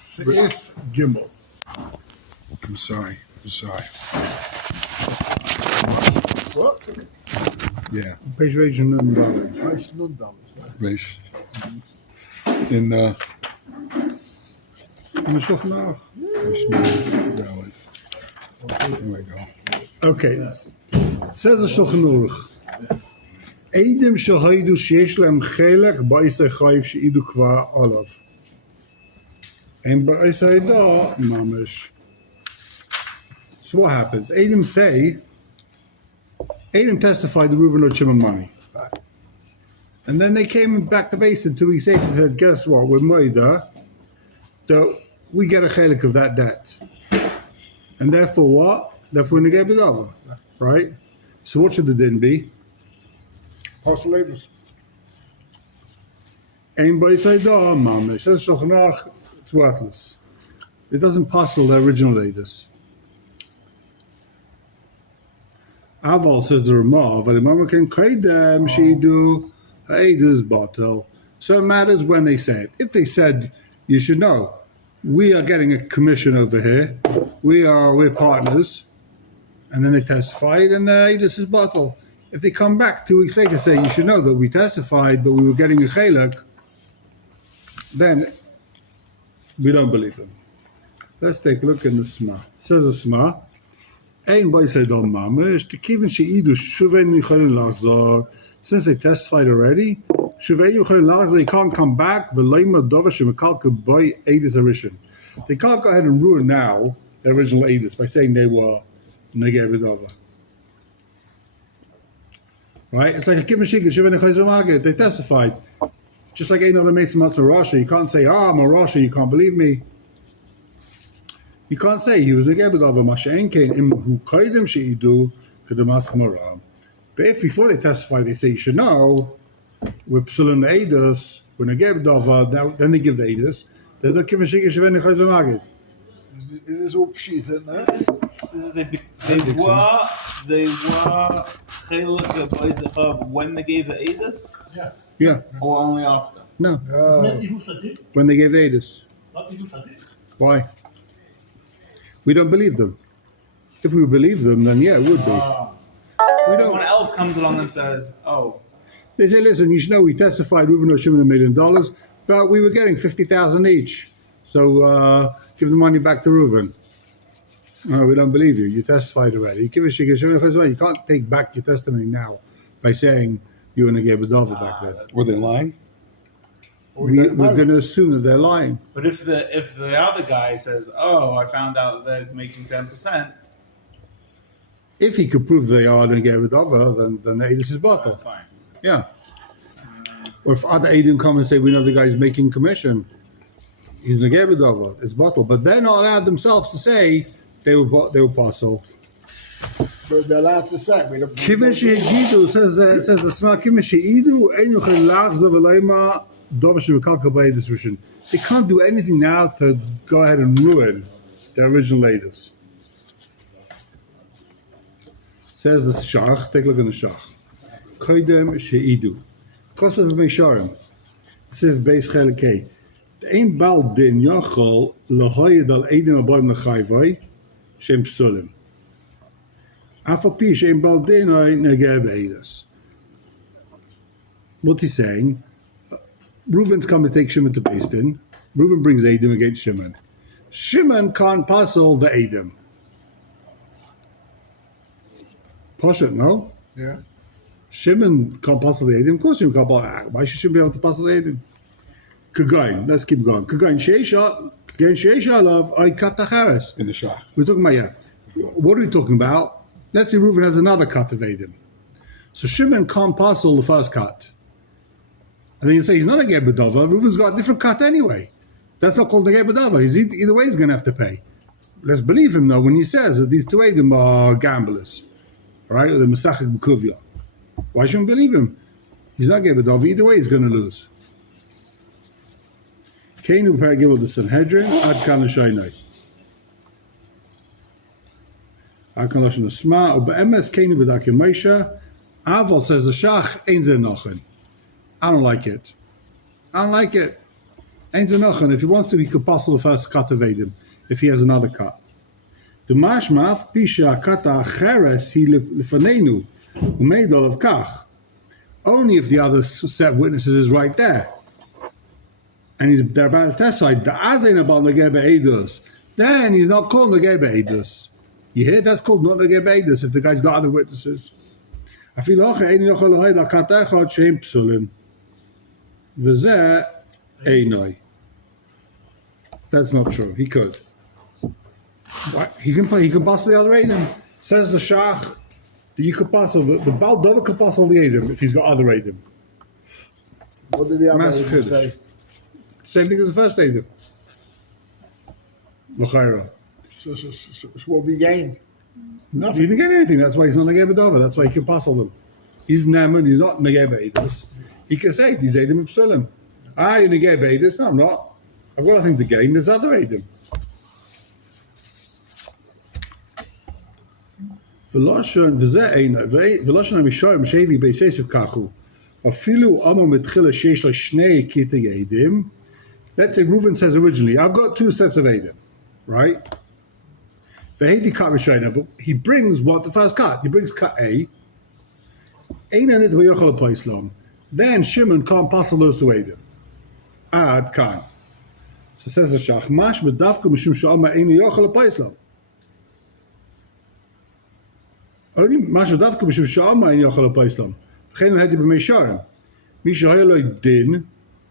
Seif Gimel. I'm sorry. What? Yeah. Page region and dollars. Nice, no dollars. Reish. In the Shulchan Aruch. Here we go. Okay. Says the Shulchan Aruch. Eidim shahaydu sheyesh lehem chelek ba'isei chayiv she'idu kva olav. And ba'isei da mamish. So what happens? Eidim testified the Reuven or Shimon money. And then they came back to base in 2 weeks later and said, guess what? With Moida, we get a chelik of that debt. And therefore what? Therefore we negate b'dava. Right? So what should the din be? Partial labors. Ein ba'isai da mamish. Says Shulchan Aruch, it's worthless. It doesn't parcel the original Eidus. Aval says the Ramah, Valimama can kaidem shidu Eidus batel. So it matters when they say it. If they said, you should know, we are getting a commission over here, we're partners, and then they testify, then the Eidus is batel. If they come back 2 weeks later and say, you should know that we testified, but we were getting a chelak, then we don't believe them. Let's take a look in the Sma. It says the Sma, Ein ba'isei da mamish, tekivin she'idu shuvein yicholin lachzor. Since they testified already, shuvein yicholin lachzor, you can't come back, v'leima dova shemekalka by Eidus Arishin. They can't go ahead and ruin now the original Eidus by saying they were negei b'dava. Right? It's like a kivin shikah shuvein yicholin magid. They testified. Just like Ein other Mason Matzah Rasha, you can't say, I'm a Rasha, you can't believe me. You can't say he was a Gebedava Masha'enkein im who kaidem she'idu kedemas maram. But if before they testify they say you should know, we're psulin Eidus, we're a Gebedava, then they give the Eidus. There's a kivin shikah shaveni chayzom agid. It is all pshit, isn't it? This is they were chelik b'Isaac when they gave the Eidus, Yeah. or only after. No. When they gave the Eidus. Why? We don't believe them. If we believe them, then yeah, it would be. We don't. Someone else comes along and says, "Oh, They say, listen, you should know we testified Reuven or Shimon $1 million, but we were getting 50,000 each. So give the money back to Reuven. No, we don't believe you. You testified already. You can't take back your testimony now by saying you were negei b'dava back then. Were they lying? We're going to assume that they're lying. but if the other guy says, "Oh, I found out that they're making 10%," If he could prove they are negei b'dava, then the Eidus is that's bottle. fine." Yeah. Or if other Eidim come and say, we know the guy's making commission, he's negei b'dava, it's bottle. But they're not allowed themselves to say they were parcel. But they're allowed to say. We don't. Kivin she'idu says the Sma kivin she'idu ein yochel lachzav v'leima dova shemekalka b'Eidus Rishon. They can't do anything now to go ahead and ruin the original Eidus. Says the Shach. Take a look in the Shach. Koidem she'idu. Kosav meisharim. Says beis chelekei. Ein bal din yachol lahoyed al Eidim abayim l'chayvay shem psulim. What's he saying? Reuven's come to take Shimon to Beis Din. Reuven brings Eidim against Shimon. Shimon can't puzzle the Eidim. Pasha, no? Yeah. Shimon can't puzzle the Eidim. Of course Shimon can't puzzle. Why should Shimon be able to puzzle the Eidim? Kagain, let's keep going. Kagain, Sheisha love, I cut the Harris. In the Shah. We're talking about, yeah. What are we talking about? Let's say Reuven has another cut of Eidim. So Shimon can't parcel the first cut. And then you say he's not a Ger B'dava, Reuven's got a different cut anyway. That's not called a Ger B'dava. Either way he's going to have to pay. Let's believe him though when he says that these two Eidim are gamblers. Right? Or the Mesachik B'Kuvya. Why shouldn't we believe him? He's not Ger B'dava. Either way he's going to lose. Kainu Paragil of the Sanhedrin, Ad Kan L'Shaynai. Aval says the Shach ain't there nothing. I don't like it. Ein Zanachan, if he wants to, he could passel the first cut of Adam, if he has another cut. The mashmaf, pisha kata acheres, he lefanenu, made all of kach. Only if the other set of witnesses is right there. And they're about to testify, then he's not called Negebe Edus. You hear? That's called not Negebe Edus if the guy's got other witnesses. That's not true. He could. What? He can pass the other Edom. Says the Shach that you could pass the Baal Dover could pass the Edom if he's got other Edom. What did the other Mass Edom say? Kiddush. Same thing as the first Edom. L'chaira. So what we gained? He didn't get anything. That's why he's not Negebe Dover. That's why he can pass all them. He's Naaman. He's not Negebe Edus. He can say these Edom Psulim. You Negebe Edus. No, I'm not. I've got nothing to gain. There's other Edom. ולושן, וזה אינו, ולושן המישורים שהביא בייס יוסף כחו, אפילו אמו מתחילה שיש לו שני קטעי עדים, let's say Reuven says originally, I've got two sets of עדים, right? והביא cut ראשונה, but he brings what the first cut, he brings cut A, אין הנית ויוכל לפייס להם, then Shimon can't pass those two עדים, עד כאן. So says the Shach, מש בדווקא משום שאמה אינו יוכל לפייס להם. only משהו דווקא משום שאמה אין יוכל לפייס להם. וכן הייתי במישרים. מי שהיה לו דין,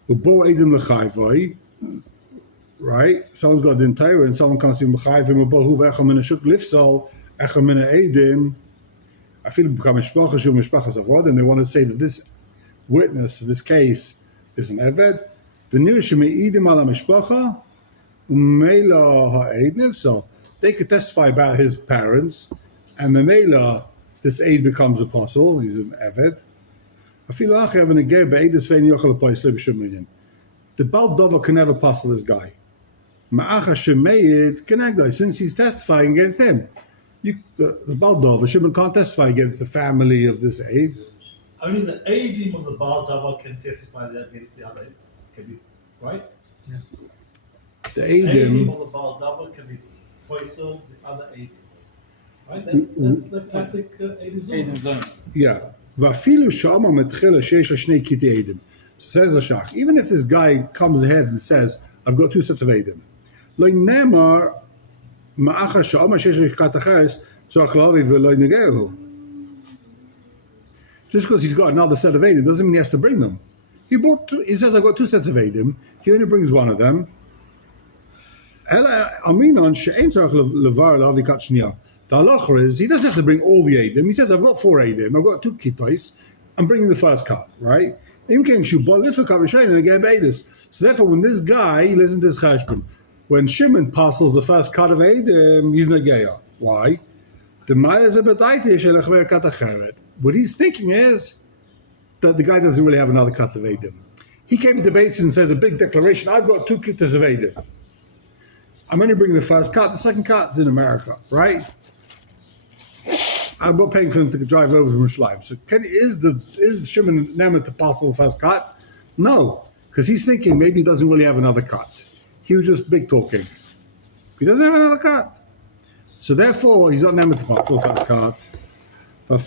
ובו עדים לחייבוי, right? Someone's got a din Torah and someone comes to him לחייב, ובו הוא ואיך מן השוק לפסול, איך מן העדים, אפילו בכמה משפחה שהוא משפחה זבוד, and they want to say that this witness, this case, is an עבד, ונראה שמעידים על המשפחה, וממילא העד נפסול. They could testify about his parents, and Memela, this aid becomes apostle, he's an Eved. The Baal Dover can never apostle this guy. Since he's testifying against him. The Baal Dover, Shimon can't testify against the family of this aid. Only the Adim of the Baal Davar can testify that against the other. Can be, right? The Adim Adim, of the Baal Davar can be Poisel, the other Adim. Right? That's the classic Adim zone. yeah. Vafilu shama metchila sheish shnei kiti Adim. Says the Shach, even if this guy comes ahead and says, I've got two sets of Adim. Lo nemar ma'acha shama sheish kat achares tzorach lavi v'lo negehu. Just because he's got another set of Adim doesn't mean he has to bring them. He says, I've got two sets of Adim. He only brings one of them. The halacha is, he doesn't have to bring all the Adim. He says, I've got four Adim, I've got two Kittais, I'm bringing the first cut, right? So therefore, when this guy, listen to this cheshbon, when Shimon passes the first cut of Adim, he's Nageya. Why? What he's thinking is that the guy doesn't really have another cut of Adim. He came to the basis and said a big declaration, I've got two Kittas of Adim. I'm only bringing the first cut, the second cut is in America, right? I'm not paying for him to drive over from Yerushalayim. So is Shimon Nemet to pass the first cut? No, because he's thinking maybe he doesn't really have another cut. He was just big talking. He doesn't have another cut. So therefore, he's not Nemet to pass the first cut. So,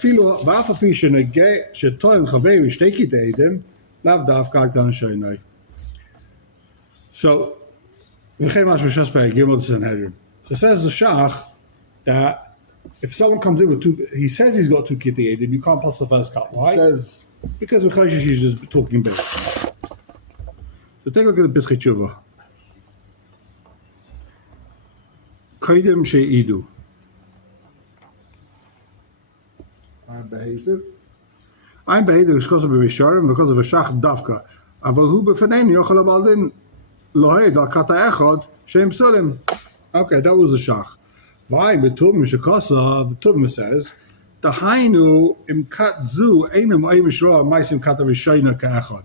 so says the Shach that if someone comes in with two, he says he's got two Kitei Edim, you can't pass the first cut. Why? Says Because with Choshesh he's just talking big. So take a look at the Pischei Tshuva. Kodim she'idu. I'm behavior. I'm behavior because of a Bisharim, because of a Shach Davka. Aval hu b'fanein yochel abaldin lohed al kata echad sheim psulim. Okay, that was the Shach. Why? The Tumma says, the Hainu im kat zu einem Eimishra maisim kata v'shayna ka'echad.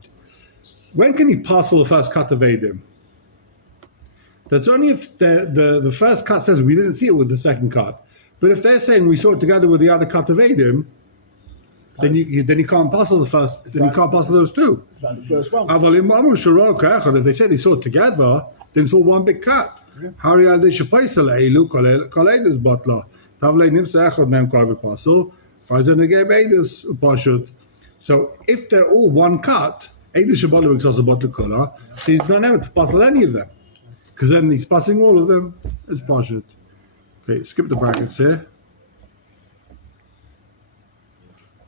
When can he parcel the first cut of Edim? That's only if the first cut says we didn't see it with the second cut. But if they're saying we saw it together with the other cut of Edim, then you can't puzzle the first. Then you can't puzzle those two. It's like the first one. If they said they saw it together, then it's all one big cut. Harry Aldish Paisel Elu Koledus Butler. Tavle Nimsa Echad Mem Carver Puzzle. Fazen gave Edus Pashut. So if they're all one cut, Edish Butler was a bottle color, so he's not able to puzzle any of them. Because then he's passing all of them. It's Pashut. Okay, skip the brackets here.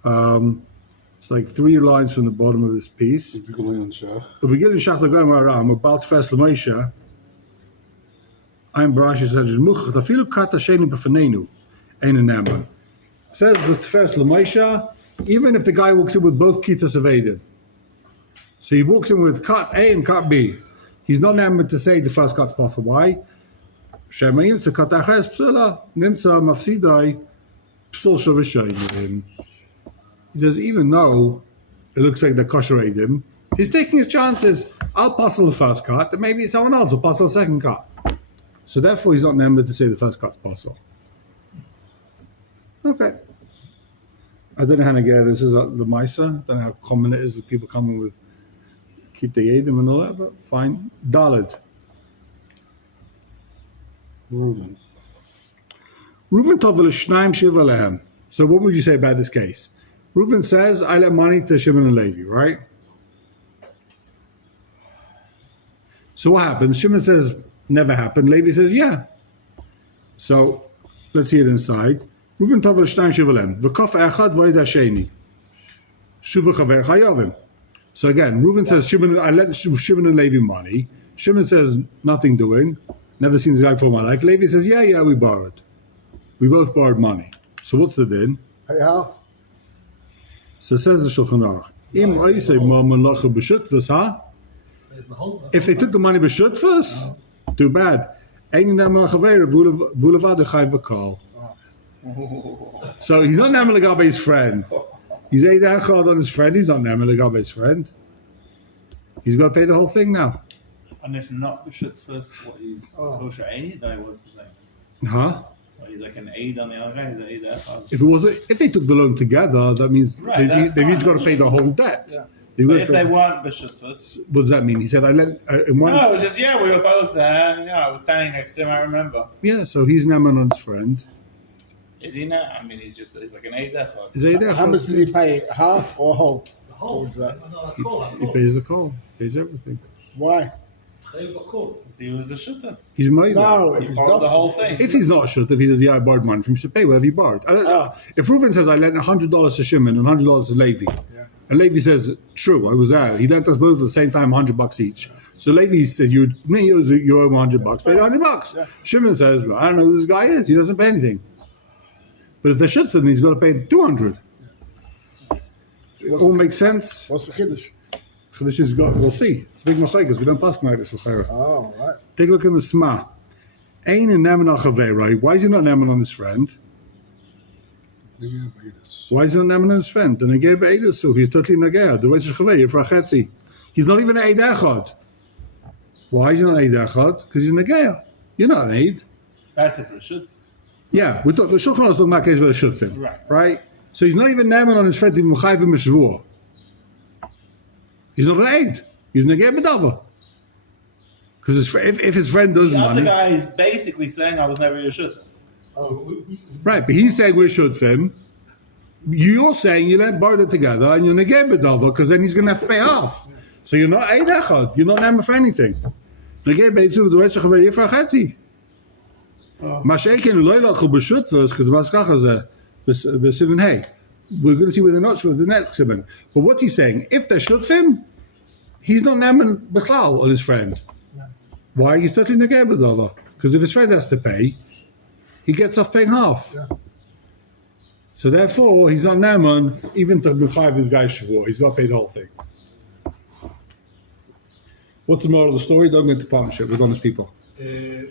It's like 3 lines from the bottom of this piece. The beginning Shach. The beginning of Shach Lagoyim Aram, about first Lamesha, I'm Barashi says, Much, the filu kata sheni b'fanenu, ein enaman. Says the first Lamesha, even if the guy walks in with both kitas of Aiden. So he walks in with cut A and cut B. He's not enaman to say the first cut's possible. Why? Shema yimtza kat aches psula, nimtza mafsidai, psul shavishayim. He says, even though it looks like they're kosher him, he's taking his chances. I'll puzzle the first cut, and maybe someone else will puzzle the second cut. So therefore, he's not enamored to say the first cut's possible. Okay. I don't know how to get this is the Misa. I don't know how common it is that people coming with Kitei Yedim and all that, but fine. Dalid. Reuven. Reuven Tovel Shnaim Shiva Lehem. So what would you say about this case? Reuven says, I lent money to Shimon and Levi, right? So what happens? Shimon says, never happened. Levi says, yeah. So let's see it inside. Reuven Tovel Shnaim Shiva Lehem. V'kof echad v'oid hasheni. Shuva chaver chayovim. So again, Reuven says, Shimon, I lent Shimon and Levi money. Shimon says, nothing doing. Never seen this guy before in my life. Levi says, yeah, we borrowed. We both borrowed money. So what's the din? Hey, half. So says the Shulchan Aruch. If they took the money b'shutvus, too bad. So he's not Nemer Legabe's friend. He's Eid Echad on his friend. He's not Nemer Legabe's friend. He's got to pay the whole thing now. And if not B'shut first, what he's kosher aid? That was his name. Huh? He's like an aid on the other guy. He's an aid echad. If they took the loan together, that means Right, they've each got to pay the whole debt. Yeah. They've But got if to they pay- weren't B'shut first. What does that mean? He said, I lent in one. No, it was just, yeah, we were both there. And, I was standing next to him, I remember. Yeah, so he's Neman on his friend. Is he now? I mean, he's like an aid echad. Is Eid How much Echad? did he pay? Half or whole? The whole. What was that? He pays the call. Pays everything. Why? They've got caught. Because he was a shutaf. He's made No, He if he's borrowed not. the whole thing. If he's not shut, if he says, yeah, I borrowed money from him, he should pay whatever he borrowed. If Reuven says, I lent $100 to Shimon and $100 to Levi, and Levi says, true, I was there. He lent us both at the same time $100 each. So Levi said, you owe me $100, pay $100. Shimon says, well, I don't know who this guy is. He doesn't pay anything. But if they're shut for him, he's got to pay $200. It all makes sense. What's the Kiddush? Chiddush is got, we'll see. It's big machagas. We don't pass like this. Oh, right. Take a look in the Sma. Ein and Neman al Why is he not Neman on his friend? Why is he not Neman on his friend? The Negei Be'edus, so he's totally Negei. The way to Chavei, for Achetzi. He's not even an Eid Echad. Why is he not an Eid Echad? Because he's Negei. You're not an Eid. Better for a shutaf. Yeah, we talk, the Shulchan Aruch talking about case where should him. Right? So he's not even Neman on his friend to be Mechayv Meshvur. He's not an Eid. He's Negei B'dava. Because if his friend does The other money. guy is basically saying I was never your shutaf. Right, but he's saying we're short for him. You're saying you let borrow it together and you're negay b'dava because then he's going to have to pay half. So you're not Eid Echad. You're not Neman for anything. Negay b'etzu v'dorei shechavei yifra chetzi. Masha'ekin loy lachu b'shutvos because the maskacha b'sivin hey. We're going to see where they're not shut the next sibin. But what's he saying? If they're shut for him, he's not Neman b'chlal on his friend. Why? He's totally negay b'dava. Because if his friend has to pay, he gets off paying half. Yeah. So therefore, he's not Neman, even to B'chayv this guy Shavur. He's got to pay the whole thing. What's the moral of the story? Don't go into partnership with honest people. Yeah,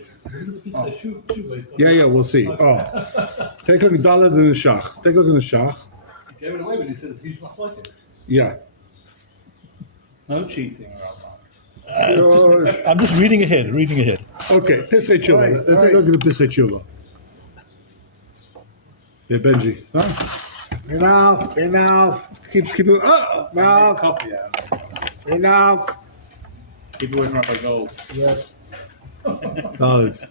we'll see. Oh. Take a look at Daled and the Shach. Take a look at the Shach. He gave it away when he said it's huge machlokes. Yeah. No cheating, Rabbi. I'm just reading ahead. Okay, Pisrei Tshuva. Right, Let's take a right. look at the Pisrei Tshuva. Yeah, Benji. Huh? Enough. Keep it. Enough. Copy out. Enough. Keep away from my gold. Yes. Dalit.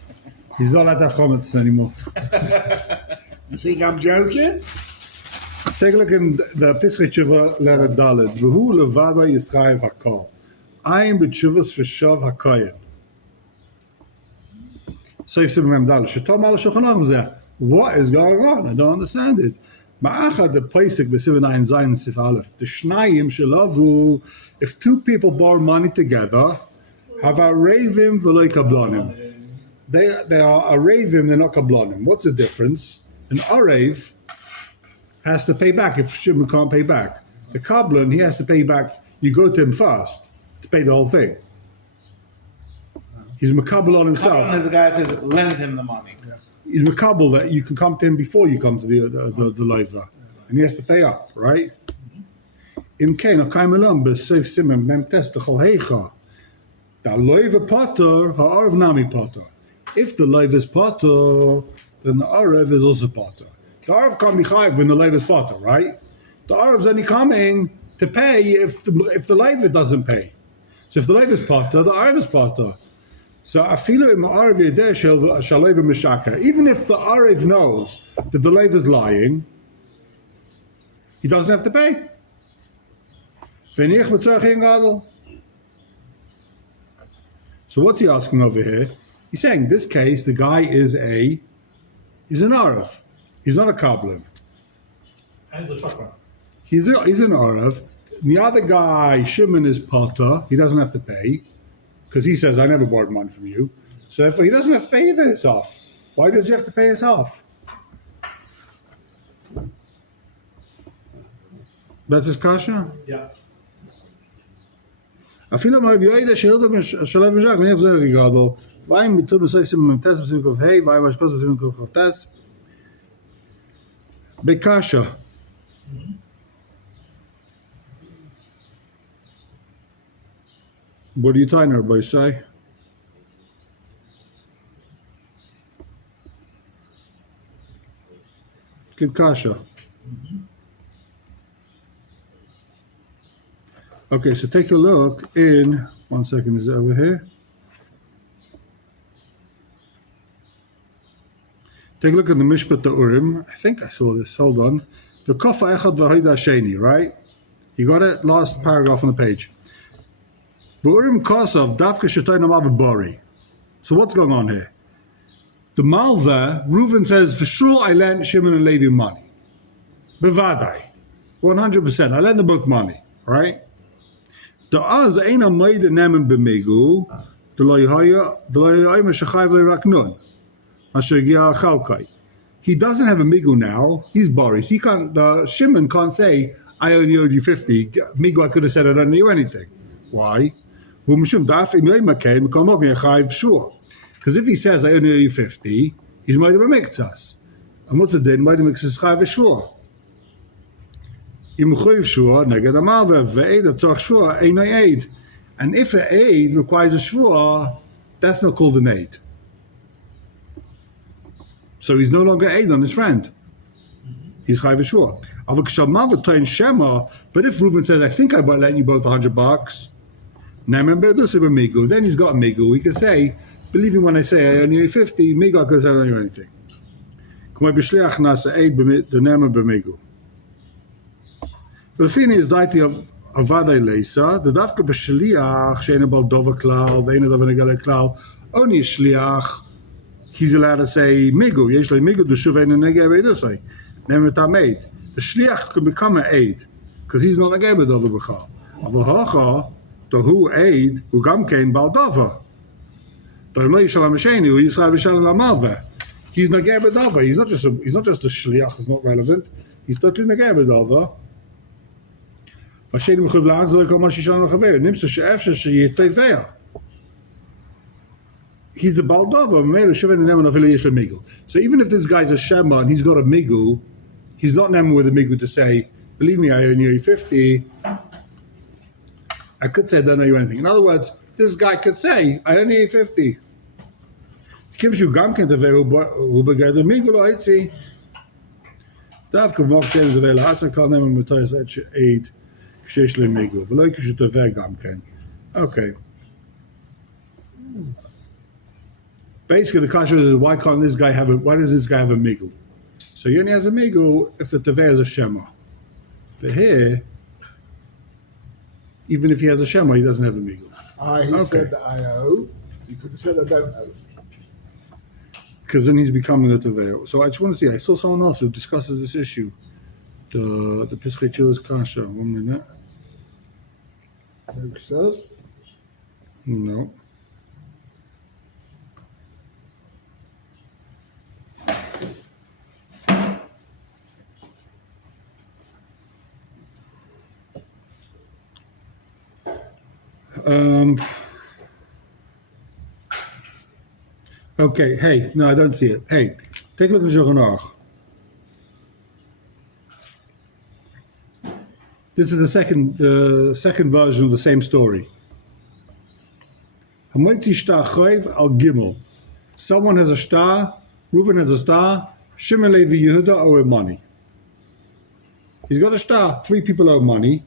He's not allowed to have comments anymore. You think I'm joking? Take a look in the Pischei Tshuva letter Dalit. V'hu levada yischayev hakol. Ayin b'tshuvas v'shav hakoyen. Saif Simon Dalit. Shetom al Shulchan Aruch zeh. What is going on? I don't understand it. Ma'achad the Pesach b'Sivan Ayin Zayin Sif Aleph. The Shnayim shelavu. If two people borrow money together, have a ravim v'loy kablonim. They are a ravim, they're not kablonim. What's the difference? An arev has to pay back if Shimon can't pay back. The kablon, he has to pay back. You go to him first to pay the whole thing. He's makabel on himself. Couple as the guy says, lend him the money. He's makabel that you can come to him before you come to the loiva, and he has to pay up, right? Im kein akaim elam b'seif simon mem test the chol heicha. The loiva potter ha'arav nami potter. If the loiva is potter, then the arav is also potter. The arav can't be chayiv when the loiva is potter, right? The arav's only coming to pay if the loiva doesn't pay. So if the loiva is potter, the arav is potter. So afilu im arav yedeh shaloiva mishaka. Even if the arav knows that the loiva is lying, he doesn't have to pay. So what's he asking over here? He's saying in this case the guy he's an Arav. He's not a Kabbalah. And the shopper. He's an Arav. The other guy, Shimon, is Potter. He doesn't have to pay because he says, I never borrowed money from you. So if he doesn't have to pay either his half. Why does he have to pay his half? That's his kasha? Yeah. אפילו מרביעי שהילדה שלב משק, אני אחזור לגדול. ואם ביטול בסייסים ממתס בסיום קוף ה' ואם השקוס בסיום קוף חפתס. בקשה. What are you tying everybody say? Good kasha. Okay, so take a look in, 1 second, is it over here? Take a look at the Mishpat Urim. I think I saw this, hold on. V'kofa echad v'hoida sheni, right? You got it? Last paragraph on the page. V'urim kosov dafka shetay namav v'bori. So what's going on here? The Malva, Reuven says, for sure I lent Shimon and Levi money. Bevadai. 100%. I lent them both money, right? The az ein amayde nemen b'megu, the lo yoyim shachayv le'raknun, asher gia chalkai. He doesn't have a migu now. He's Boris. He can't. Shimon can't say, "I only owed you 50." Migu, I could have said, "I don't owe you anything." Why? Because if he says, "I only owe you 50," he's made him a miktsas. And what's the din? Made him miktsas chayv shvur. And if an aid requires a shvua, that's not called an aid. So he's no longer aid on his friend. He's chayv shvua. But if Reuven says, I think I might let you both $100, then he's got a migu. He can say, believe me when I say I only owe you 50, migu, I could say I don't owe you anything. But the feeling is that of Avadai Leisa, the Dafka B'Shliach, Sheina Baldova Klal, Veina Dova Negale Klal, only a Shliach, he's allowed to say Migu, Yeshle Migu, Dushuvein and Negebe Dusai, Nemetam Aid. The Shliach could become an aid, because he's not Negebe Dova B'Chal. Avohacha, the who aid, who Gamkein Baldova. The Lei Shalom Sheni, who Yisrael Vishalam Amalva. He's Negebe Dova, he's not just a Shliach, it's not relevant, he's totally Negebe Dova. He's the Baldova. So even if this guy's a Shema and he's got a Migu, he's not never with a Migu to say, believe me, I only owe you 50. I could say I don't owe you anything. In other words, this guy could say, I only owe you 50. It gives you Gamkin to the Migu. דווקא במוח שאין זה ואלה עצה כאן נאמן מתייס עד שעד כשיש להם מיגו, ולא יקשו תווה גם כן. Okay. Basically, the question is, why does this guy have a migu? So he only has a migu if the teveh is a shema. But here, even if he has a shema, he doesn't have a migu. He Okay. said that I owe. You could have said I don't owe. Because then he's becoming a teveh. So I just want to see, I saw someone else who discusses this issue. The Pischei Chilas Kasha. 1 minute. Who says? No. Okay, hey, no, I don't see it. Hey, take a look at the Shulchan Aruch. This is the second version of the same story. Hamoiti shtar choiv al gimel. Someone has a star, Reuven has a star, Shimon, Levi, Yehuda owe him money. He's got a star, 3 people owe money.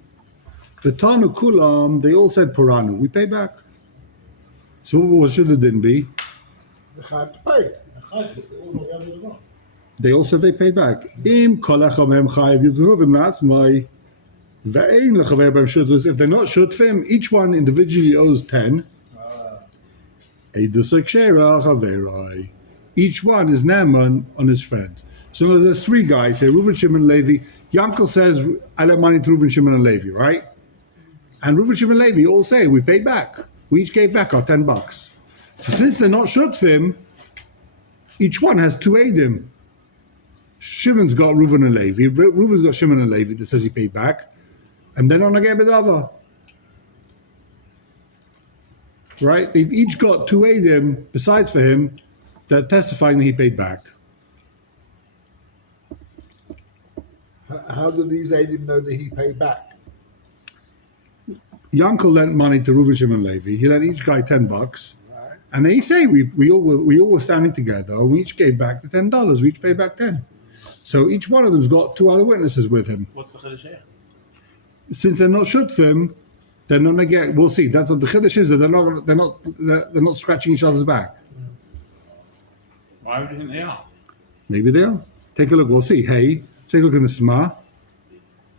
The Tanu Kulam, they all said Paranu, we pay back. So what should the din be? They had to pay. They all said they paid back. Im kolecham hem chayiv yudzuhuvim la'atzmai ve'ein lechaver b'hem shutfim. If they're not shutfim, each one individually owes 10. Eidus ekshera chaverai. Each one is Naaman on his friend. So there's 3 guys here, Reuven, Shimon, Levi. Yankel says, I lent money to Reuven, Shimon, and Levi, right? And Reuven, Shimon, and Levi all say, we paid back. We each gave back our $10. So since they're not shutfim, each one has 2 Eidim. Shimon's got Reuven and Levi. Reuven's got Shimon and Levi that says he paid back. And then on again Bedava. Right? They've each got 2 Eidim, besides for him, that testifying that he paid back. How do these Adim know that he paid back? Yankel lent money to Reuven, Shimon, and Levi. He lent each guy $10. And they say we all were standing together. And we each gave back the $10. We each paid back 10. So each one of them's got 2 other witnesses with him. What's the chiddush here? Since they're not shutfim, they're not gonna get. We'll see. That's what the chiddush is. That they're not scratching each other's back. Why would you think they are? Maybe they are. Take a look. We'll see. Hey, take a look in the Sma.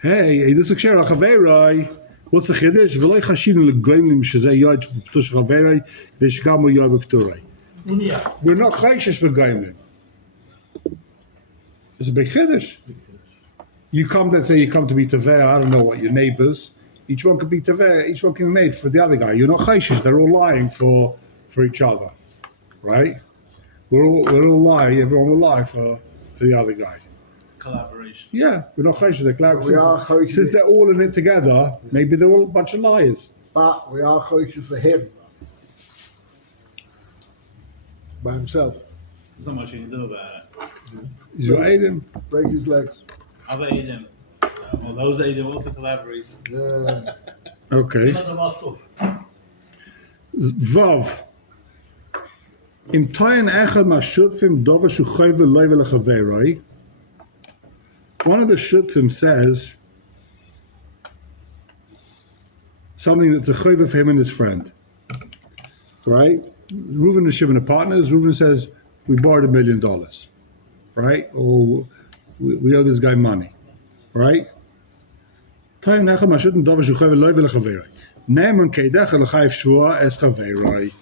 Hey, this is Ksher Chaverai. What's the chiddush? V'loy chashinu legoyim shezay yod b'tush Chaverai v'shgamu yod b'pturei. We're not chayshish for goyim. It's a big chiddush. You come, let's say you come to be taveh, I don't know what, your neighbors. Each one could be taveh, each one can be made for the other guy. You're not chayshish, they're all lying for each other. Right? We're all lying, everyone will lie for the other guy. Collaboration. Yeah, we're not chayshish, they're We are chayshish. since they're all in it together, maybe they're all a bunch of liars. But we are kosher for him. By himself. There's not much you can do about it. He's your Aiden. Break his legs. Other Adim. Well, those Adim also collaborations. Yeah. Okay. Another muscle. Vav. Im toyen echad mashutfim dova shuchayve loyve lechaveroi. One of the shutfim says something that's a chayve for him and his friend. Right? Reuven and Shimon are partners. Reuven says, we borrowed $1 million. Right? Or we owe this guy money. Right? Toyen echad mashutfim dova shuchayve loyve lechaveroi. Naaman keidecha l'chayv shvua es chaveroi.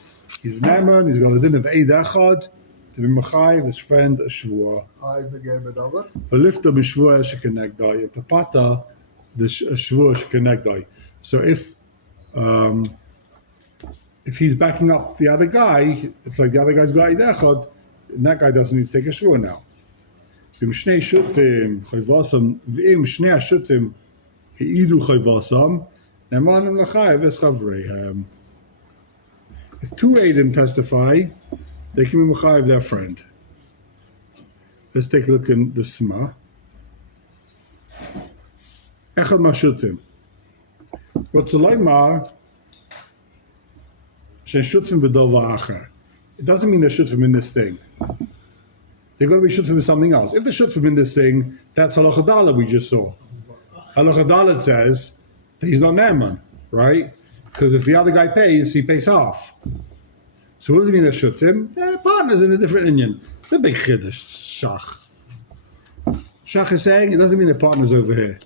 He's Naaman, he's got a din of Eid Echad, to be Machayiv, his friend, a Shvua. I've again another. V'lifta b'shvua shekenegdai, and tapata, the Shvua shekenegdai. So if he's backing up the other guy, it's like the other guy's got Eid Echad, and that guy doesn't need to take a Shvua now. V'im shnei shutfim, chayvasam, v'im shnei shutfim, heidu chayvasam, Naaman l'chayiv es chavreihem. If 2 Eidim testify, they can be mechayiv their friend. Let's take a look in the Sma. Echad mashutim. Rotzoleimar shen shutfim b'dova acher. It doesn't mean they're shutfim in this thing. they're going to be shutfim in something else. If they're shutfim in this thing, that's halacha daled we just saw. Halacha daled says that he's not ne'eman, right? Because if the other guy pays, he pays half. So what does it mean they're shutfim? They're partners in a different Indian. It's a big chiddush, shach. Shach is saying it doesn't mean they're partners over here.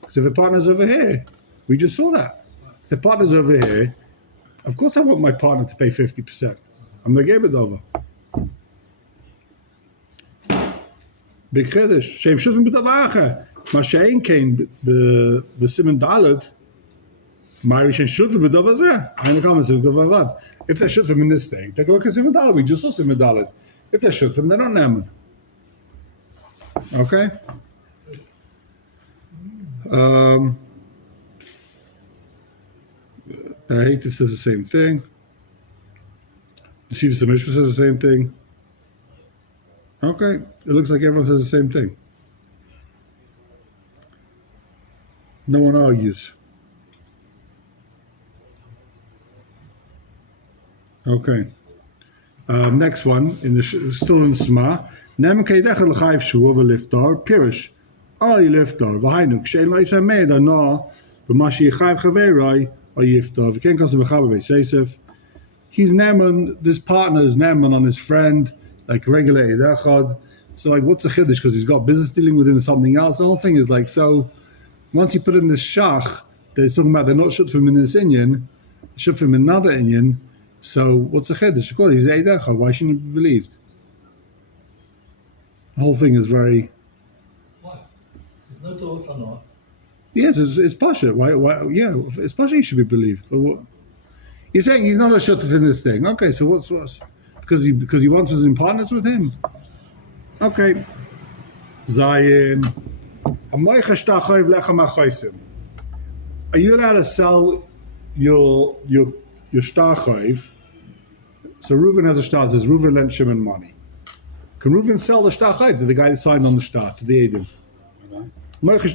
Because if they're partners over here, we just saw that. If they're partners over here, of course I want my partner to pay 50%. I'm going to give it over. Big chiddush. Shem shutfim b'davacha. Ma she'en kein b'simen dalet. Mari she'en shutfim b'davacha zeh. Eine kamen zu b'davacha. If they're shutfim in this thing, take a look at simen dalet. We just saw simen dalet. If they're shutfim, they're not ne'eman. Okay? I hate this says the same thing. The Shiva Samishma says the same thing. Okay, it looks like everyone says the same thing. No one argues. Okay. Next one, still in the Sma. Nem keidech l'chayv shu over liftar pirish. Ay liftar v'hainu kshein lo yisem meid ana b'mashi yichayv chaverai ay yiftar v'ken kasu b'chaber b'seisef. He's neman. This partner is neman on his friend, like regulated echad. So like, what's the chiddush? Because he's got business dealing with him or something else. The whole thing is like, so once you put in this shach, they're talking about they're not shutfim in this Indian, shutfim in another Indian. So what's the chiddush? Of course, he's eid echad. Why shouldn't he be believed? The whole thing is very. Why? There's no talks or not. Yes, it's pasha. Why? Yeah, it's pasha. He should be believed. But what, you're saying he's not a shutf in this thing. Okay, so what's because he wants us in partners with him. Okay. Zayin. Are you allowed to sell your shtachav? So Reuven has a shtar. Says Reuven lent Shimon money. Can Reuven sell the shtachav to the guy that signed on the shtar, to the Edom? It's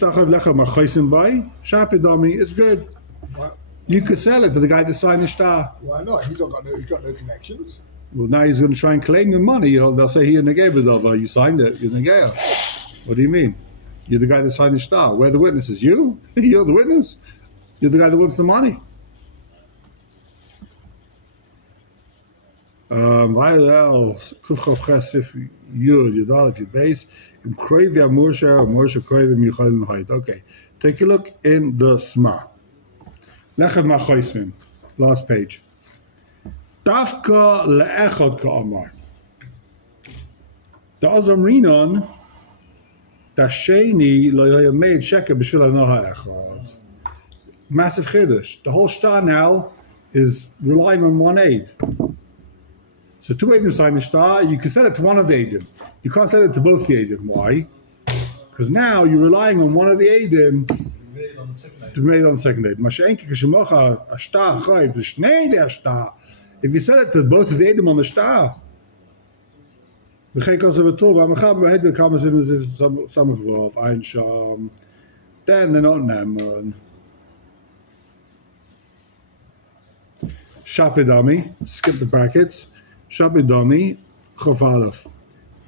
good. Why, You could sell it to the guy that signed the shtar. why not? He's got no connections. Well, now he's going to try and claim the money. You know, they'll say, "Here, negay you signed it. You're negay." What do you mean? You're the guy that signed the shtar. Where are the witnesses? You? You're the witness. You're the guy that wants the money. Okay, take a look in the Sma. Last page. Dafka le'echad ka'amar. The Azamrinon, Dasheni lo yoyamid sheker b'shvil ha'noha echad. Massive chiddush. The whole shtar now is relying on one aid. So two Eidim sign the shtar, you can sell it to one of the Eidim. You can't sell it to both the Eidim. Why? Because now you're relying on one of the Eidim to be made on the second Eid. If you sell it to both of the Eidim on the shtar, then they're not neman. Shapidami, skip the brackets. Shabidami, Chovalov.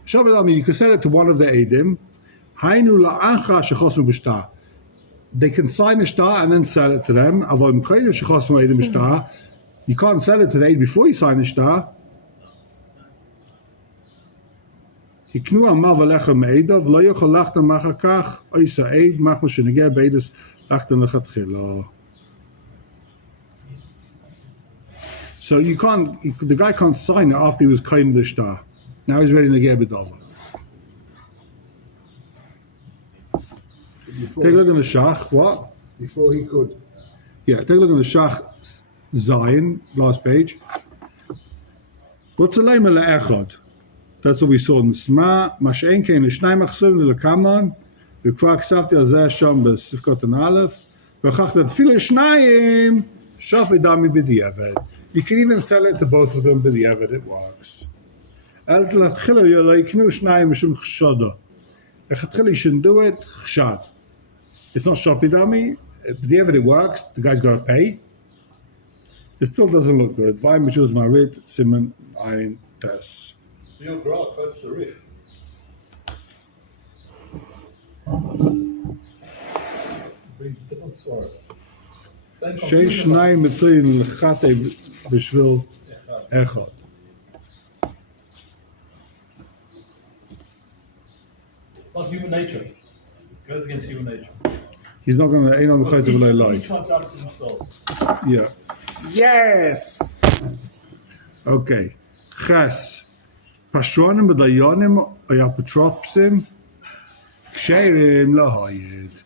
Shabidami, you can sell it to one of the Eidim. Hainu la'ancha shechosu b'shtar. They can sign the shtar and then sell it to them. Avodim kodev shechosu Eidim b'shtar. You can't sell it to the Eid before you sign the shtar. Hiknu amav alechem Eidov lo yochol lachtam machakach oisa Eid machmo shenegeh beidus lachtam lechatchila. So you can't. The guy can't sign it after he was kaim the shtar. Now he's ready to get bidova. Take a look at the shach. What? Before he could. Yeah, take a look at the shach Zion. Last page. What's the lema le'echad? That's what we saw in the Sma. Mashein kein l'shnai machsum l'kaman. V'kvar ksavti al zeh sham b'sifkot an aleph. V'chach that filo shnayim shapidami b'diavad. You can even sell it to both of them, but the evidence it works. You shouldn't do it. It's not shopidami. The evidence works. The guy's got to pay. It still doesn't look good. Vayim b'shuz marit siman ayin tes. Your graph quotes the riff. brings a different story. Same Shein conclusion, shnayim mitzoyin l'chate b'shvil but- echad. Not human nature. It goes against human nature. He's not going to, ain't on the Because chayte v'lei lie. each one's out for themselves. Yeah. Yes! Okay. Ches. Pashonim b'dayonim ayapotropsim ksherim lahayid.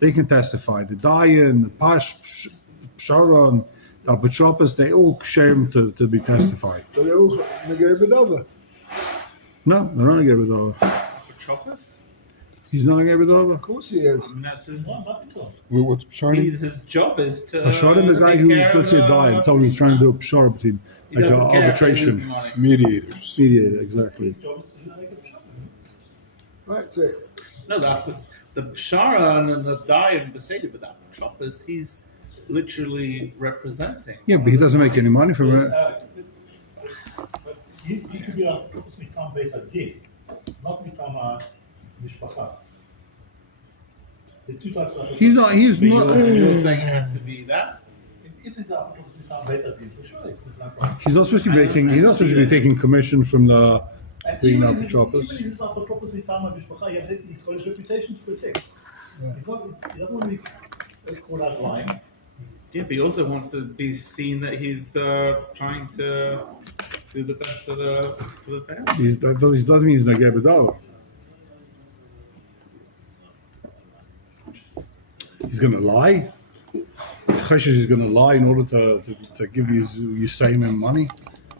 They can testify. The Dayan, the Psharon, the Apotropos, they all ksherim to be testified. So they all negate it over. No, they're not going to get rid of it. Apotropos? He's not going to get rid of Of it. course he is. I mean, that's his No, nothing to us. What's Psharnim? His job is to. Pashonim, the guy take who, care let's say, of, died, someone who's trying to do a Pshara between, he like doesn't care if they lose arbitration. money. Mediators. Mediator, exactly. His job is to make it shut. That's it. No, the Pshara and the Dayan Beseder, but the Apotropos, he's literally representing. Yeah, but he doesn't make any money from it. But he could be a purpose mitam based on din, not mitam mishpacha. The two types of He's not, You're saying it has to be that? If it's a purpose mitam based on din, for sure, it's not right. he's not supposed to be making, he's not supposed to be taking commission from the, And being even Apotropos. if it's a purpose mitam mishpacha, he's got his reputation to protect. He's not, he doesn't want to be caught out lying. Yeah, but he also wants to be seen that he's trying to do the best for the family. that doesn't mean he's not get rid. He's going to lie. Chesed is going to lie in order to give you same money.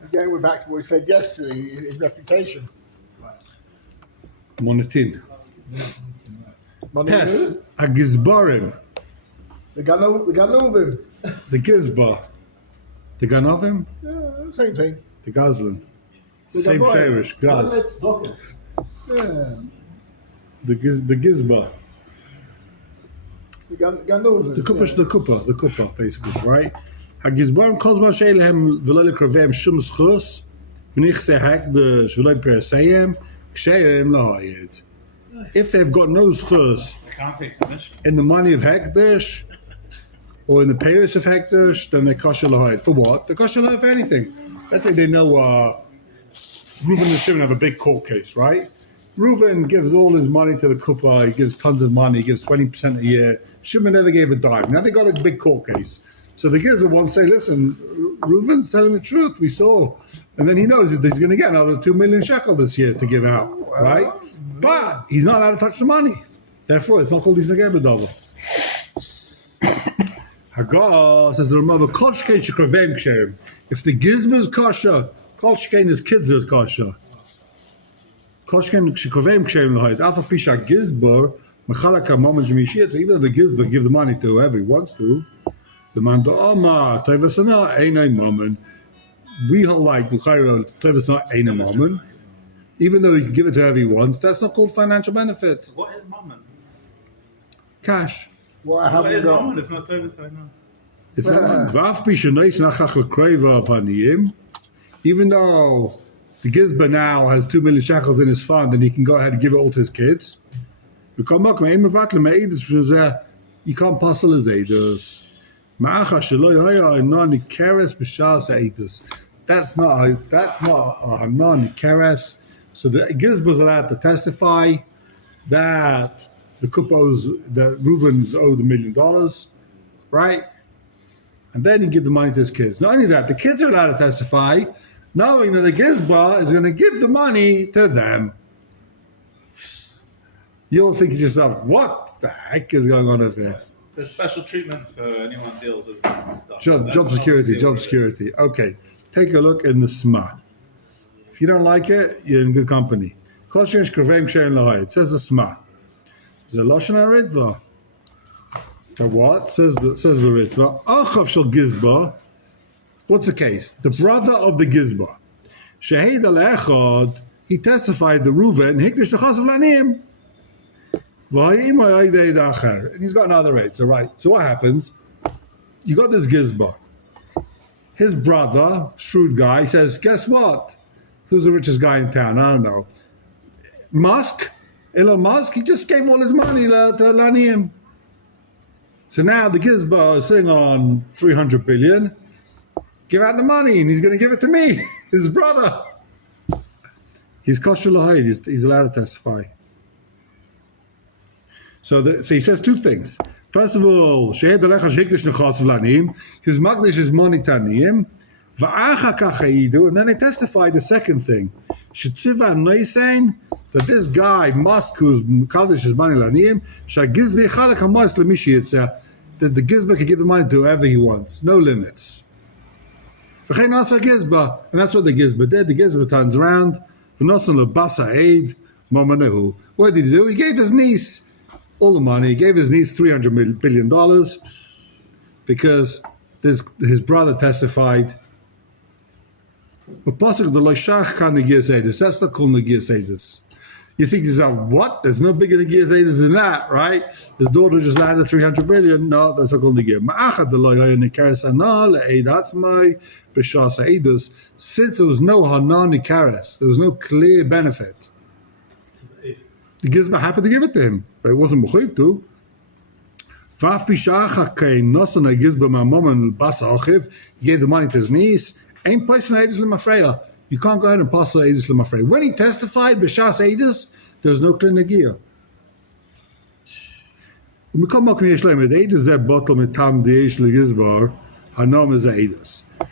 Again, we're back to what we said yesterday, his reputation. Monetin. Money Tess, who? a gizbarim, The Ganovim. the gizbar, the ganovim, Yeah, same thing. the gazlan, The same Gaboim. sherish, gaz, Let's dock it. Yeah. the gizbar, The Ganovim. the kupa, basically, right? A gizbarim kozman sheilehem v'lele kravem shum schus, v'nich sehek the shv'lei peraseyem, ksheirem lahayid. If they've got no schus I can't take commission. in the money of Hekdesh or in the payers of Hekdesh, then they kosher lahayid. For what? They kosher lahayid for anything. Let's say they know Reuven and Shimon have a big court case, right? Reuven gives all his money to the kuppah, he gives tons of money, he gives 20% a year. Shimon never gave a dime. Now they got a big court case. So the Gizba wants to say, listen, Reuven's telling the truth, we saw. And then he knows that he's going to get another 2 million shekel this year to give out, right? But he's not allowed to touch the money. Therefore, it's not called his Negebedova. Hagar says the Ramah, Kol Shkein Shekravim Ksherim. If the Gizba is kosher, Kol Shkein his kids is kosher. Kol Shkein Shekravim Ksherim Lahayid. Alpha Pisha Gizba, Mechalak HaMamon Shemishiyat. So even if the Gizba give the money to whoever he wants to, the man do Oma, Tevasana, Einay Mammon. We hold like Duchaira, Tevasana, Einay Mammon. Even though he can give it to whoever he wants, that's not called financial benefit. What is Mammon? Cash. What I What haven't is got. Mammon if not Tovis? I know. It's not Vav Pishanais Nachach Lekreva Paniyim. Even though the Gizba now has 2 million shekels in his fund and he can go ahead and give it all to his kids, you can't puzzle his Eidos. That's not a Hanan Keres. So the Gizba is allowed to testify that the Kuppos, that Reuven's owed $1 million, right? And then he give the money to his kids. Not only that, the kids are allowed to testify, knowing that the Gizba is going to give the money to them. You'll think to yourself, what the heck is going on over here? There's special treatment for anyone who deals with this stuff. Job That's security, obviously job what it is. security. Okay, take a look in the SMA. If you don't like it, you're in good company. It says the SMA. Is it Lashon HaRitva? The what? Says the Ritva. Achav shel Gizba. What's the case? The brother of the Gizba. Shehid al-Echad, he testified the Reuven, Hikdish Techasav Lanim. And he's got another eight. So right. So what happens? You got this Gizba. His brother, shrewd guy, says, guess what? Who's the richest guy in town? I don't know. Musk? Elon Musk? He just gave all his money to Lanium. So now the Gizba is sitting on 300 billion. Give out the money, and he's going to give it to me, his brother. He's kosher lahayid. He's allowed to testify. So he says two things. First of all, he was magdish his money taniyim, and then they testified the second thing. That this guy, Musk, who's Kaddish his money laniyim, that the Gizba can give the money to whoever he wants, no limits. And that's what the Gizba did. The Gizba turns around. What did he do? He gave his niece all the money. He gave his niece $300 billion because his brother testified. That's not called Negias Eidos. You think to yourself, what? There's no bigger Negias Eidos than that, right? His daughter just landed $300 billion. No, that's not called Negias. Since there was no Hanan Nikaris, there was no clear benefit. The Gizba happened to give it to him, but it wasn't Mechuyev to. He gave the money to his niece. You can't go ahead and pass the Eidus L'mafreya. When he testified, B'shas Eidus, there was no clear Negiah.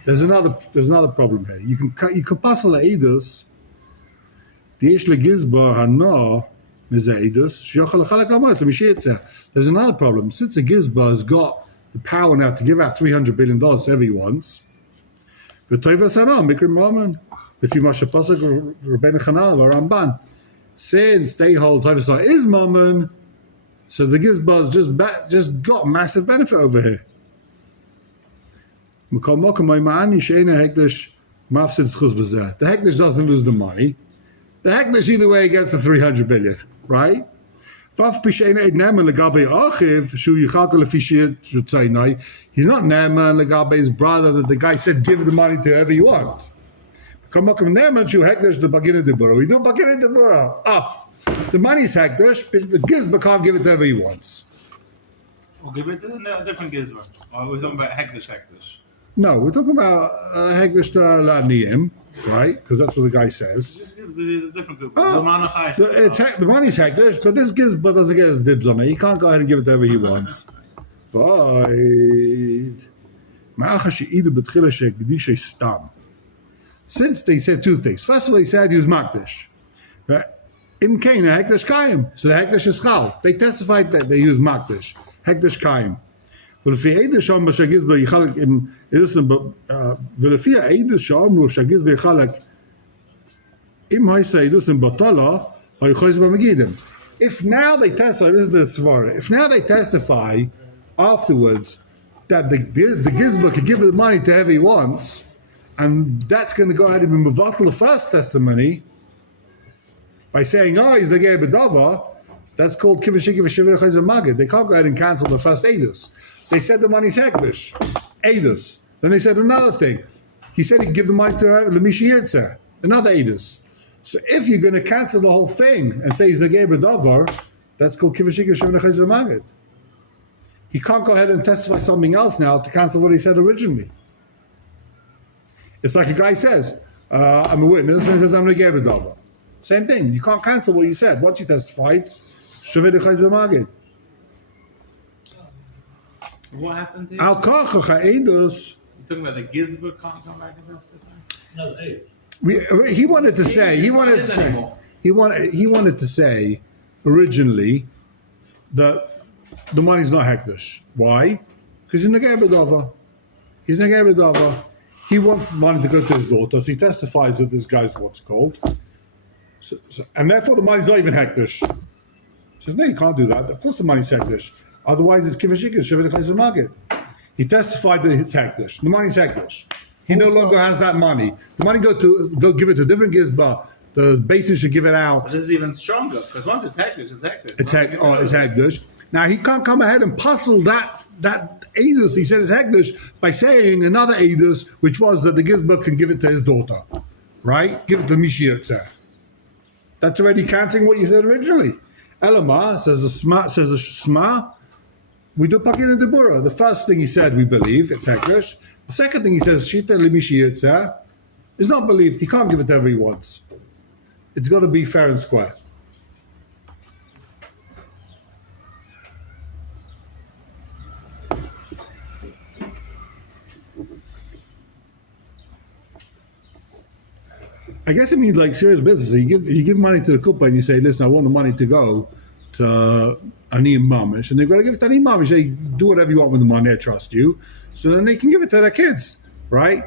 There's another problem here. You can pass the Eidus. There's another problem. Since the Gizba has got the power now to give out $300 billion to whoever he wants, if you must pasuk Rabbeinu Chanal or Ramban, since they hold Tovasar is Mammon, so the Gizbah's just got massive benefit over here. The Hekdesh doesn't lose the money. The Hekdesh either way gets the 300 billion, right? He's not Neman Legabe his brother that the guy said give the money to whoever you want. We do Bagina de Bura. The money's Hekdesh, but the Gizba can't give it to whoever he wants. We'll give it to a different Gizba. Or we're talking about Hekdesh. No, we're talking about Hekdesh to La'niyim, right? Because that's what the guy says. Just give the different group. The money's Hekdesh, but this Gizba doesn't get his dibs on it. He can't go ahead and give it to whoever he wants. Since they said two things. First of all, he said he was Makdish. Right? In Cain, Hekdesh Kaim. So the Hekdesh is Chal. They testified that they used Makdish. Hekdesh Kaim. ולפי העדות שאמרו שהגזבר יחלק עם ולפי העדות שאמרו שהגזבר יחלק אם הייתה העדות עם בטלה היכולת במגידם. If now they testify, this is the Svara, if now they testify afterwards that the gizber could give the money to whoever he wants, and that's going to go ahead and be mevatel the first testimony by saying, he's the Gei B'dava, that's called Kivashiki V'shivir Chayzer Magid. They can't go ahead and cancel the first Eidus. They said the money's Hekdesh, Eidus. Then they said another thing. He said he'd give the money to Lemishi Yitzah, another Eidus. So if you're going to cancel the whole thing and say he's the Gei B'dava, that's called Kivashiki V'shivir Chayzer Magid. He can't go ahead and testify something else now to cancel what he said originally. It's like a guy says, I'm a witness, and he says, I'm the Gei B'dava. Same thing. You can't cancel what you said. Once you testified, Shaved Chayzer Magid. What happened here? Al Kachach Eidus. You're talking about the Gizber can't come back and testify? No, hey. He wanted to say originally that the money's not Hekdesh. Why? Because he's Negei B'dava. He's Negei B'dava. He wants the money to go to his daughter, so he testifies that this guy's what's called. And therefore the money's not even Hekdesh. He says, no, you can't do that. Of course the money's Hekdesh. Otherwise it's Kivashik, Shaved Chayzer Magid. He testified that it's Hekdesh. The money's Hekdesh. He no longer has that money. The money go give it to a different Gizba. The basin should give it out. But this is even stronger, because once it's Hekdesh, it's Hekdesh. It's Hekdesh. Now he can't come ahead and puzzle that Eidus, he said it's Hekdesh, by saying another Eidus, which was that the Gizba can give it to his daughter. Right? Give it to Mishiyotzer. That's already cancelling what you said originally. Elamah says the Shema, We do pakin and debura. The first thing he said, we believe, it's Hekdesh. The second thing he says, Shita limishi yitzah, is not believed. He can't give it to whoever he wants. It's got to be fair and square. I guess it means like serious business. You give money to the kuppah and you say, listen, I want the money to go to Ani Mamish, and they've got to give it to Ani Mamish. They do whatever you want with the money, I trust you. So then they can give it to their kids, right?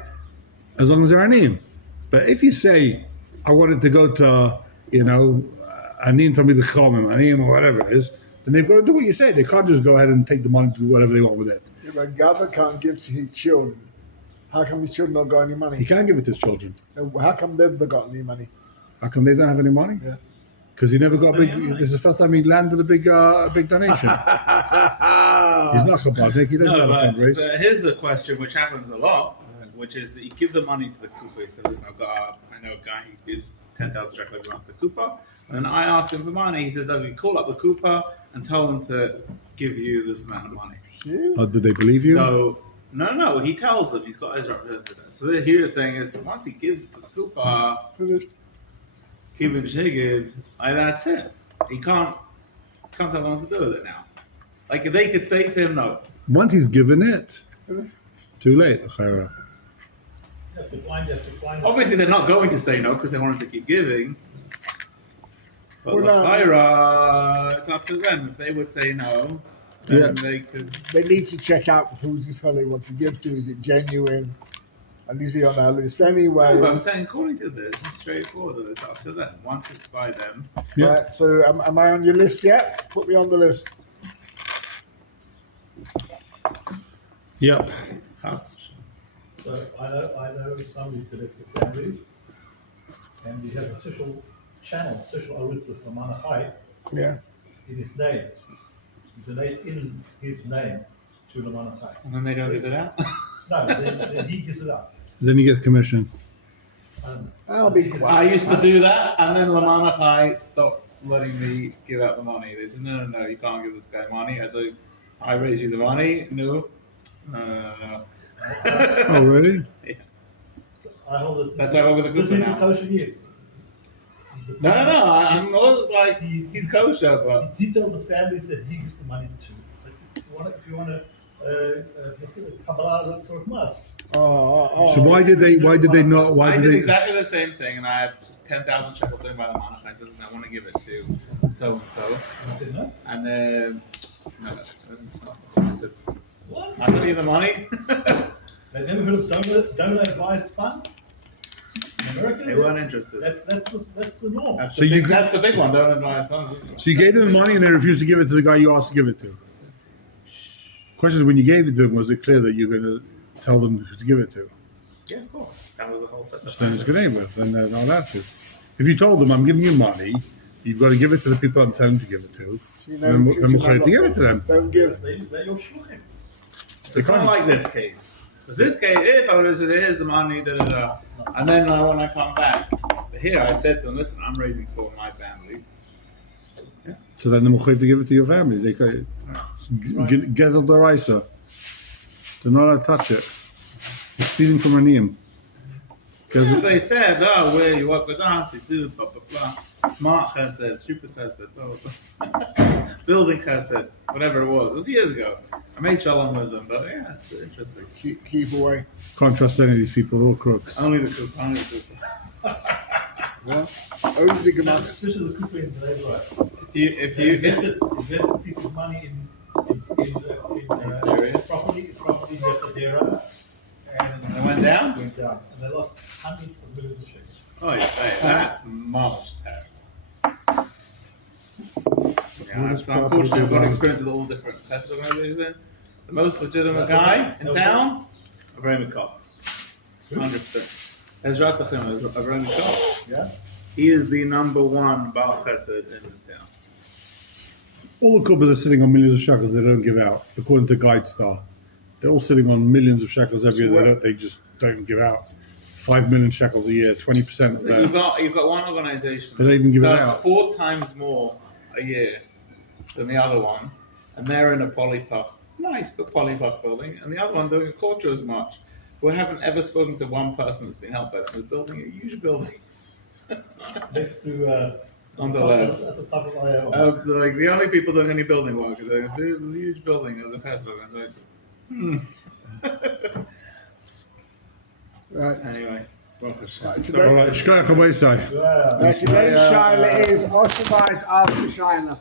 As long as they're Aniyim. But if you say, I want it to go to, Aniyim Tamid Chomim, Aniyim or whatever it is, then they've got to do what you say. They can't just go ahead and take the money to do whatever they want with it. If a Gava can't give to his children, how come his children not got any He money? can't give it to his children. How come they've not got any money? How come they don't have any money? Yeah. Because he never got So big. they have money. This is the first time he landed a big donation. He's not Chabadnik. He doesn't No, have a fundraise. but here's the question, which happens a lot, which is that you give the money to the kupa. So listen, I know a guy who gives 10,000 shekel every month to the kupa, and then I ask him for money. He says, "Okay, call up the kupa and tell them to give you this amount of money." Yeah. Did they believe you? So no, he tells them he's got his representative. So here you're saying is once he gives it to the kupa, Finished. Kivin Shigid, that's it. He can't tell them what to do with it now. Like they could say to him, no. Once he's given it, too late. Chayra. You have to find. Obviously, they're not going to say no because they want him to keep giving. But Well, no. L'chaira, it's up to them. If they would say no, then Yeah. they could. They need to check out who's this fellow he wants to give to. Is it genuine? And is he on our list anyway? No, but I'm saying, according to this, it's straightforward. It's up to them. Once it's by them, Yeah. Right, so am I on your list yet? Put me on the list. Yep. has So I know somebody who collects the families, and he has a special channel, special arutz with Lamanachai Yeah. in his name. You donate in his name to Lamanachai. and then they don't give it out. No, then he gives it up. Then you get commission. I'll be I quiet. used to do that, and then Lamanachai stopped letting me give out the money. They said, no, you can't give this guy money. I said, I raise you the money. No. Oh, really? So I hold it. That's why we're with the This Kufa is a now. kosher year. No. I'm always like, he's kosher, but He detailed the families that he gives the money to. But if you want to, Kabbalah sort of must. So why did they not? Why I did did they? exactly the same thing, and I had 10,000 shekels in by the Manach. I said, I want to give it to so and so, I said, no. and then I said, What? I don't need the money. They've never heard of donor advised funds in America. They weren't interested. That's the norm. That's So the you big, could- that's the big one. Don't advise on. So you gave them the money and they refused to give it to the guy you asked to give it to. Question is, when you gave it to them, was it clear that you're going to tell them who to give it to? Yeah, of course. That was the whole setup. So then it's good with, then they're not allowed to. If you told them, I'm giving you money, you've got to give it to the people I'm telling to give it to, then we'll have to give it to them. Don't give. They're your shluchim. So it's not like this case. Because this case, if I would have said, here's the money, and then when I come back, but here I said to them, listen, I'm raising for my families. So then they're to give it to your family. They could Gezel Daraisa. They're not allowed to touch it. It's stealing from Aniyim. So they said, where you work with us, we do, blah, blah, blah. Smart chesed, stupid chesed, blah, blah, blah. Building chesed, whatever it was. It was years ago. I made shalom with them, but yeah, it's interesting. Keep away. Can't trust any of these people. They're all crooks. Only the cook, only the cook. Yeah. Only the Gemara. Especially the cooper in today's life. If you invested people's money in serious? property in Yefadera, and it went down? went down, and they lost hundreds of millions of shekels. Oh, you say, that's much terrible. Yeah, unfortunately, I've got experience with all different pest organizations. The most legitimate guy in town, Avraham Mikal. 100%. Ezrat Tachim, Avraham Mikal. Yeah. He is the number one Baal Chesed in this town. All the kubbas are sitting on millions of shekels they don't give out, according to Guide Star. They're all sitting on millions of shekels every year. They just don't give out. 5 million shekels a year, 20% of So that. you've got one organization They don't even give it does out. 4 times more a year than the other one, and they're in a polypach nice but polybuck building, and the other one doing a quarter as much. We haven't ever spoken to one person that's been helped by them. Is building a huge building Next to on the top- left. at the top of my head. Like the only people doing any building work are doing a huge building of the Tesla. So, Right. anyway, Right, All today, right, Shkoyach Abayisai. Yeah. today's Shaila is Oshimai's Alpha Shaila.